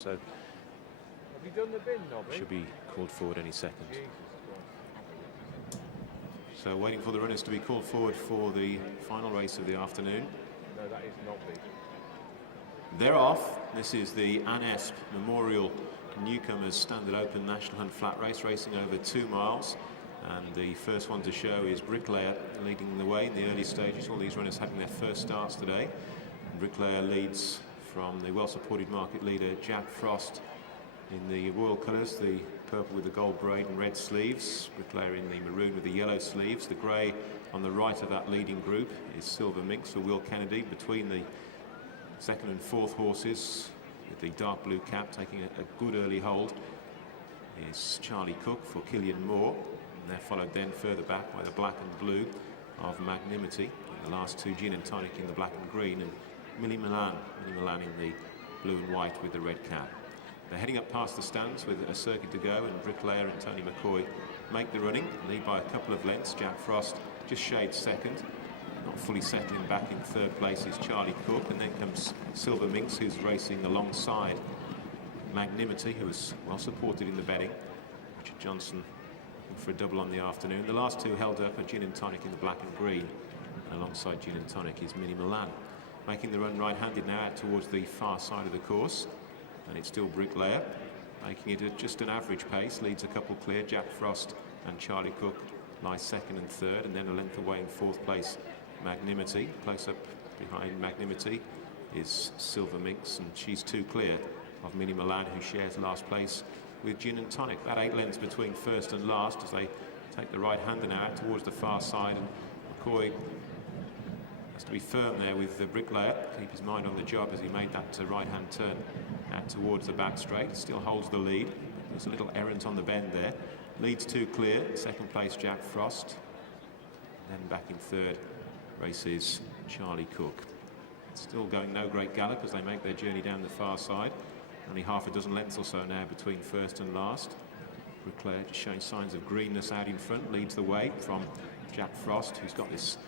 So have you done the bin, Nobby? Should be called forward any second. So waiting for the runners to be called forward for the final race of the afternoon. No, that is Nobby. They're off. This is the Anne Esp Memorial Newcomers Standard Open National Hunt Flat Race, racing over 2 miles. And the first one to show is Bricklayer, leading the way in the early stages. All these runners having their first starts today. Bricklayer leads from the well-supported market leader Jack Frost in the royal colours, the purple with the gold braid and red sleeves. Bricklayer in the maroon with the yellow sleeves. The grey on the right of that leading group is Silver Minx for Will Kennedy. Between the second and fourth horses, with the dark blue cap taking a good early hold, is Charlie Cook for Killian Moore. And they're followed then further back by the black and blue of Magnimity. And the last two, Gin and Tonic in the black and green, and Millie Milan in the blue and white with the red cap. They're heading up past the stands with a circuit to go, and Bricklayer and Tony McCoy make the running, lead by a couple of lengths. Jack Frost just shades second. Not fully settling back in third place is Charlie Cook, and then comes Silver Minx, who's racing alongside Magnimity, who is well supported in the betting. Richard Johnson looking for a double on the afternoon. The last two held up are Gin and Tonic in the black and green, and alongside Gin and Tonic is Minnie Milan. Making the run right-handed now out towards the far side of the course, and it's still Bricklayer, making it at just an average pace, leads a couple clear. Jack Frost and Charlie Cook lie second and third, and then a length away in fourth place Magnimity. Close up behind Magnimity is Silver Minx, and she's two clear of Minnie Milan, who shares last place with Gin and Tonic. About 8 lengths between first and last as they take the right-hander now out towards the far side, and McCoy has to be firm there with the Bricklayer, keep his mind on the job as he made that right-hand turn out towards the back straight. Still holds the lead. There's a little errant on the bend there. Leads two clear. Second place Jack Frost. Then back in third races Charlie Cook. Still going no great gallop as they make their journey down the far side. Only half a dozen lengths or so now between first and last. Bricklayer just showing signs of greenness out in front. Leads the way from Jack Frost, who's got this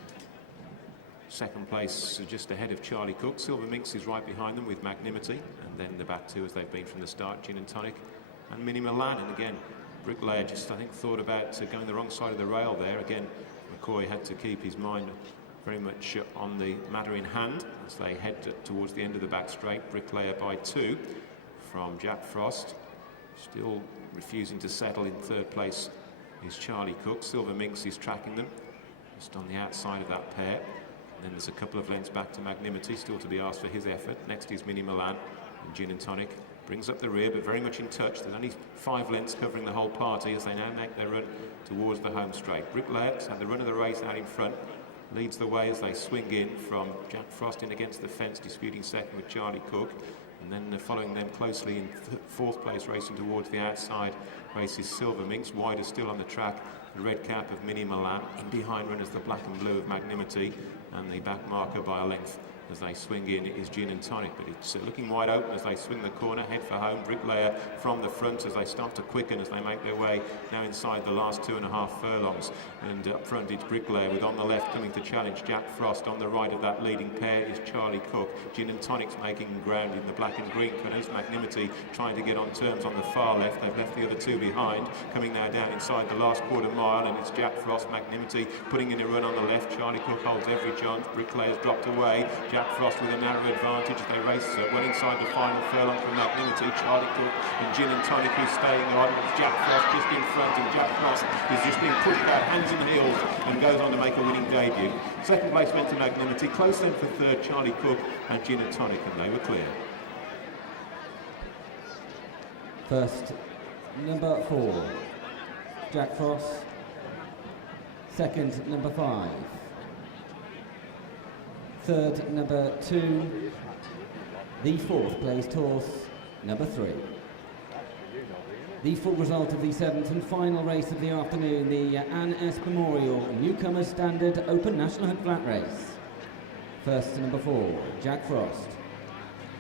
second place just ahead of Charlie Cook. Silver Minx is right behind them with Magnimity, and then the back two as they've been from the start, Gin and Tonic and Minnie Milan. And again, Bricklayer just, I think, thought about going the wrong side of the rail there. Again, McCoy had to keep his mind very much on the matter in hand as they head towards the end of the back straight. Bricklayer by 2 from Jack Frost. Still refusing to settle in third place is Charlie Cook. Silver Minx is tracking them just on the outside of that pair. And then there's a couple of lengths back to Magnimity, still to be asked for his effort. Next is Minnie Milan, and Gin and Tonic brings up the rear, but very much in touch. There's only 5 lengths covering the whole party as they now make their run towards the home straight. Bricklayer's had the run of the race out in front, leads the way as they swing in from Jack Frost in against the fence, disputing second with Charlie Cook. And then following them closely in fourth place, racing towards the outside, races Silver Minx. Wider still on the track, the red cap of Minnie Milan. In behind runners the black and blue of Magnimity, and the back marker by a length as they swing in is Gin and Tonic. But it's looking wide open as they swing the corner, head for home. Bricklayer from the front as they start to quicken as they make their way now inside the last 2.5 furlongs. And up front it's Bricklayer with on the left coming to challenge Jack Frost. On the right of that leading pair is Charlie Cook. Gin and Tonic's making ground in the black and green colours. Magnimity trying to get on terms on the far left. They've left the other two behind. Coming now down inside the last quarter mile, and it's Jack Frost, Magnimity putting in a run on the left. Charlie Cook holds every chance. Bricklayer's dropped away. Jack Frost with a narrow advantage as they race well inside the final furlong from Magnimity. Charlie Cook and Gin and Tonic who's staying on. It's Jack Frost just in front, and Jack Frost is just being pushed out hands and heels and goes on to make a winning debut. Second place went to Magnimity. Close then for third Charlie Cook and Gin and Tonic, and they were clear. First, number 4, Jack Frost. Second, number 5. Third, number 2. The fourth placed horse, number 3. The full result of the 7th and final race of the afternoon, the Anne Esp Memorial Newcomers Standard Open National Hunt Flat Race. First, number 4, Jack Frost.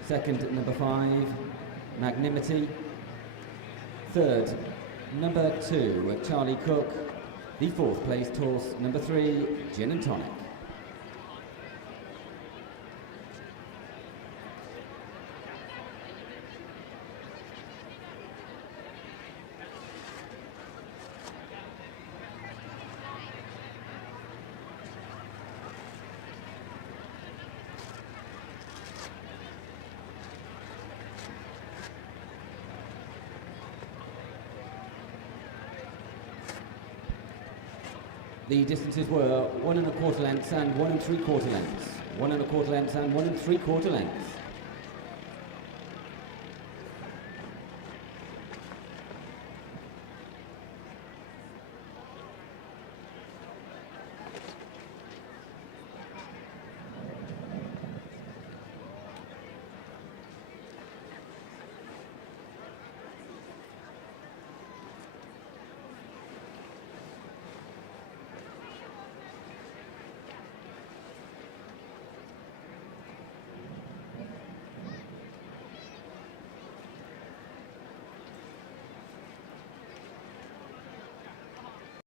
Second, number 5, Magnimity. Third, number 2, Charlie Cook. The fourth placed horse, number 3, Gin and Tonic. The distances were 1 1/4 lengths and 1 3/4 lengths. 1 1/4 lengths and 1 3/4 lengths.